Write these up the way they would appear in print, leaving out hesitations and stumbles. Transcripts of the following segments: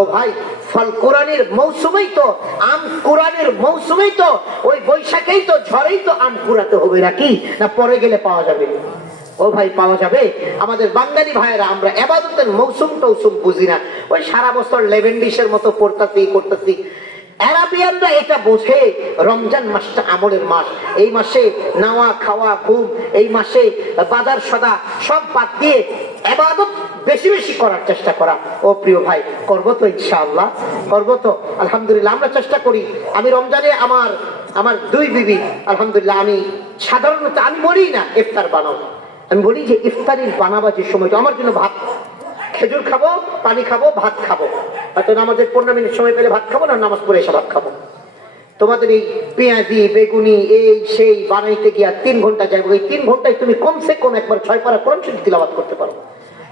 ও ভাই, ফল কোরআনের মৌসুমেই তো আম, কোরআনের মৌসুমেই তো ওই বৈশাখেই তো ঝড়েই তো আম কুড়াতে হবে নাকি, না পরে গেলে পাওয়া যাবে? ও ভাই, পাওয়া যাবে। আমাদের বাঙালি ভাইয়েরা আমরা ইবাদতের মৌসুম টৌসুম বুঝি না, ওই সারা বছর লেভেন্ডিসের মতো পড়তাছি করতেছি। আরাবিয়ানরা এটা বোঝে রমজান মাসটা আমলের মাস, এই মাসে নাওয়া খাওয়া ঘুম, এই মাসে বাজার সদা সব বাদ দিয়ে ইবাদত বেশি বেশি করার চেষ্টা করা। ও প্রিয় ভাই, করবো তো ইনশাআল্লাহ, করবো তো আলহামদুলিল্লাহ। আমরা চেষ্টা করি। আমি রমজানে আমার দুই বিবি আলহামদুলিল্লাহ, আমি সাধারণত আমি বলি না ইফতার বানাও, আমি বলি যে ইফতারির বানাবা যে সময়টা আমার জন্য ভাত, খেজুর খাবো, পানি খাবো, ভাত খাবো, হয়তো নামাজের 15 মিনিট সময় পেলে ভাত খাবো, না নামাজ পড়ে এসে ভাত খাবো। তোমাদের এই পেঁয়াজি বেগুনি এই সেই বানাইতে গিয়ে 3 ঘন্টা যাইবো। এই 3 ঘন্টায় তুমি কমসে কম একবার 6 পারা কোরআন শরীফ তিলাওয়াত করতে পারো,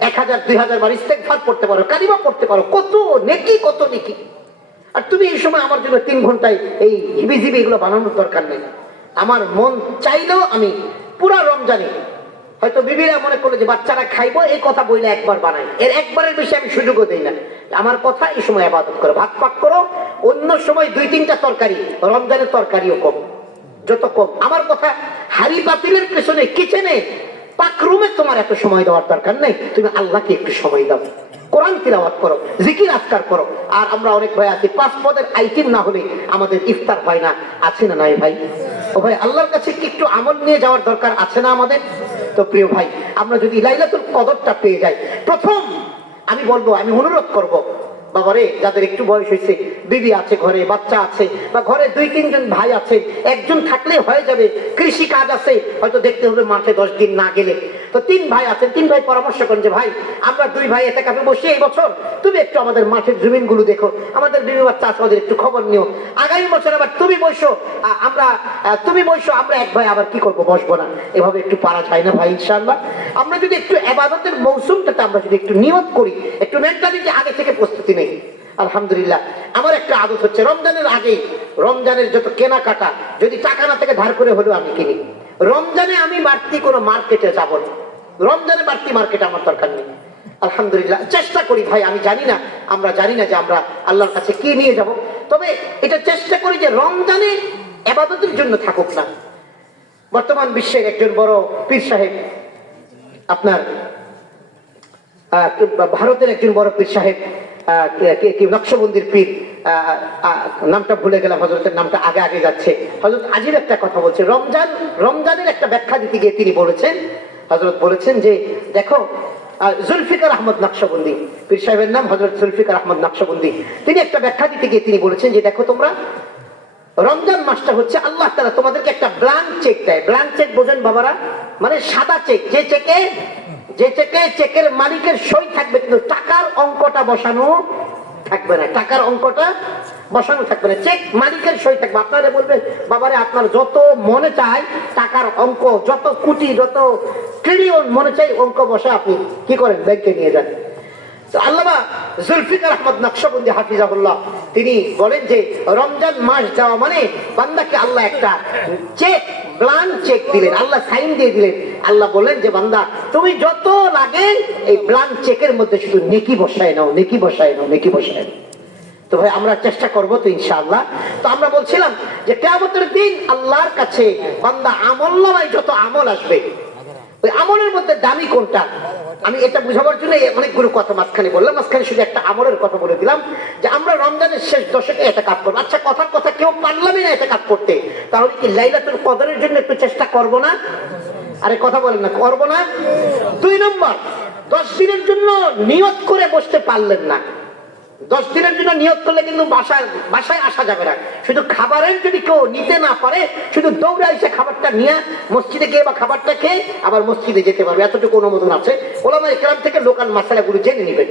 1000-2000 বার ইস্তেগফার পড়তে পারো, কালিমা পড়তে পারো, কত নেকি কত নেকি। আর তুমি এই সময় আমার জন্য 3 ঘন্টায় এই হিবিজিবি এগুলো বানানোর দরকার নেই। আমার মন চাইলেও আমি পুরা রমজানে, হয়তো বিবিরা মনে করলো যে বাচ্চারা খাইবো এই কথা বইলে একবার বানাই, এর একবারের বেশি আমি সুযোগও দেই না। আমার কথা এই সময় ইবাদত করো, ভাত পাক করো। অন্য সময় 2-3টা তরকারি, রমজানের তরকারিও কম, যত কম। আমার কথা, হাড়ি পাতিলের পেছনে কিচেনে পাক রুমে তোমার এত সময় দেওয়ার দরকার নেই। তুমি আল্লাহকে একটু সময় দাও, কোরআন তিলাওয়াত করো, জিকির আজকার করো। আর আমরা অনেক ভাই আছি 5 পদের আইটেম না হলে আমাদের ইফতার হয় না, আছে না নাই ভাই? ও ভাই, আল্লাহর কাছে কি একটু আমল নিয়ে যাওয়ার দরকার আছে না আমাদের? তো প্রিয় ভাই, আমরা যদি লাইলাতুল কদরটা পেয়ে যাই, প্রথম আমি বলবো, আমি অনুরোধ করব, বাবারে যাদের একটু বয়স হয়েছে, বিবি আছে ঘরে, বাচ্চা আছে, বা ঘরে 2-3 জন ভাই আছে, একজন থাকলে হয়ে যাবে। কৃষি কাজ আছে, হয়তো দেখতে হবে মাঠে 10 দিন না গেলে, তো 3 ভাই আছেন, 3 ভাই পরামর্শ করেন যে ভাই আমরা 2 ভাই এতে কাপে বসে এই বছর তুমি একটু আমাদের মাঠের জমিনগুলো দেখো, আমাদের বিবি বাচ্চা আছে ওদের একটু খবর নিও, আগামী বছর আবার তুমি বসো, তুমি বসো, আমরা এক ভাই আবার কি করবো, বসবো না। এভাবে একটু পারা যায় না ভাই? ইনশাআল্লাহ আমরা যদি একটু ইবাদতের মৌসুমটাতে আমরা যদি একটু নিয়ত করি, একটু মেন্টালিটি আগে থেকে প্রস্তুতি নেই। আলহামদুলিল্লাহ, আমার একটা আদত হচ্ছে রমজানের আগে, রমজানের যত কেনাকাটা যদি টাকা না থেকে ধার করে হলেও আমি কিনি। রমজানে আমি বাড়তি কোনো মার্কেটে যাব না, রমজানে বাড়তি মার্কেটে আমার দরকার নেই। আলহামদুলিল্লাহ চেষ্টা করি ভাই, আমি জানি না, আমরা জানি না যে আমরা আল্লাহর কাছে কি নিয়ে যাব, তবে এটা চেষ্টা করি যে রমজানে ইবাদতের জন্য থাকুক না। বর্তমান বিশ্বের একজন বড় পীর সাহেব, আপনার ভারতের একজন বড় পীর সাহেব, নকশবন্দির পীর, নামটা ভুলে গেলাম, হযরতের নামটা আগে আগে যাচ্ছে। হযরত আজিব একটা কথা বলছে, রমজানের একটা ব্যাখ্যা দিতে গিয়ে তিনি বলেছেন, হযরত বলেছেন যে দেখো, জুলফিকার আহমদ নকশবন্দি, পীর সাহেবের নাম হযরত জুলফিকার আহমদ নকশবন্দি, তিনি একটা ব্যাখ্যা দিতে গিয়ে তিনি বলেছেন যে দেখো তোমরা, রমজান মাসটা হচ্ছে আল্লাহ তাআলা তোমাদেরকে একটা ব্ল্যাঙ্ক চেক দেয়। ব্ল্যাঙ্ক চেক বোঝেন বাবারা? মানে সাদা চেক, যে চেকের মালিকের সই থাকবে কিন্তু টাকার অঙ্কটা বসানো থাকবে না, টাকার অঙ্কটা বসানো থাকবে না, চেক মালিকের সই থাকবে। আপনারা বলবেন বাবারে আপনার যত মনে চায় টাকার অঙ্ক, যত কোটি যত ট্রিলিয়ন মনে চাই অঙ্ক বসে আপনি কি করেন, ব্যাংকে নিয়ে যান। আল্লামা জুলফিকার আহমদ নকশবন্দি হাফিজাহুল্লাহ তিনি বলেন যে রমজান মাস যাওয়া মানে বান্দাকে আল্লাহ একটা চেক, ব্ল্যাঙ্ক চেক দিলেন, আল্লাহ সাইন দিয়ে দিলেন। আল্লাহ বললেন যে বান্দা তুমি যত লাগে এই ব্ল্যাঙ্ক চেকের মধ্যে শুধু নেকি বসায় নাও, নেকি বসায় নাও, নেকি বসায় নাও। তো ভাই আমরা চেষ্টা করবো তো ইনশাআল্লাহ। তো আমরা বলছিলাম যে কিয়ামতের দিন আল্লাহর কাছে বান্দা আমলনামায় যত আমল আসবে, ওই আমলের মধ্যে দামি কোনটা, আমি এটা বুঝাবার জন্য অনেকগুলো কথা মাঝখানে বললাম, মাঝখানে শুধু একটা আমলের কথা বলে দিলাম যে আমরা রমজানের শেষ দশকে এটা কাজ করবো। আচ্ছা, কথার কথা কেউ পারলামই না এটা কাজ করতে, তাহলে কি লাইলাতুল কদরের জন্য একটু চেষ্টা করবো না? আরে কথা বলেন না, করবো না? 2 নম্বর, 10 দিনের জন্য নিয়ত করে বসতে পারলেন না, 10 দিনের জন্য নিয়ত করলে কিন্তু বাসায় আসা যাবে না। শুধু খাবারের যদি কেউ নিতে না পারে, শুধু দৌড়ে এসে খাবারটা নিয়ে মসজিদে গিয়ে বা খাবারটা খেয়ে আবার মসজিদে যেতে পারবে, এতটুকু অনুমোদন আছে। ওলামায়ে কেরাম থেকে লোকাল মাসালাগুলো জেনে নেবেন,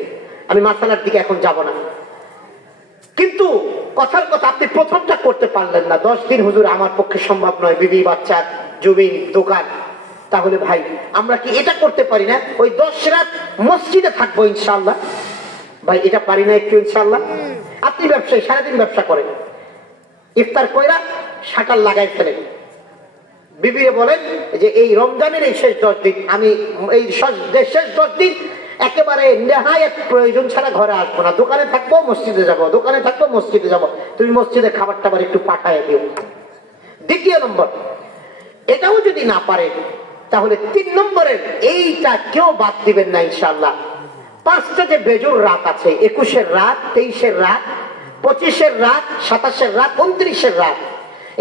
আমি মাসালার দিকে এখন যাব না। কিন্তু কথার কথা, আপনি প্রথমটা করতে পারলেন না, 10 দিন হুজুর আমার পক্ষে সম্ভব নয়, বিবি বাচ্চা জমিন দোকান, তাহলে ভাই আমরা কি এটা করতে পারি না? ওই 10 রাত মসজিদে থাকবো ইনশাআল্লাহ। ভাই এটা পারি না একটু ইনশাআল্লাহ? আপনি ব্যবসায়ী, সারাদিন ব্যবসা করেন, ইফতার কইরা শাটার লাগাই ফেলেন, বিবিরে বলেন যে এই রমজানের এই শেষ 10 দিন আমি এই শেষ 10 দিন একেবারে নেহায়াত প্রয়োজন ছাড়া ঘরে আসবো না, দোকানে থাকবো মসজিদে যাব, দোকানে থাকবো মসজিদে যাব, তুমি মসজিদে খাবার টাবার একটু পাঠায় দিও। দ্বিতীয় নম্বর, এটাও যদি না পারে তাহলে 3 নম্বরের এইটা কেউ বাদ দিবেন না ইনশাআল্লাহ। 5টা যে বেজোর রাত আছে, 21-এর রাত, 23-এর রাত, 25-এর রাত, 27-এর রাত, 29-এর রাত,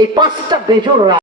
এই 5টা বেজোর রাত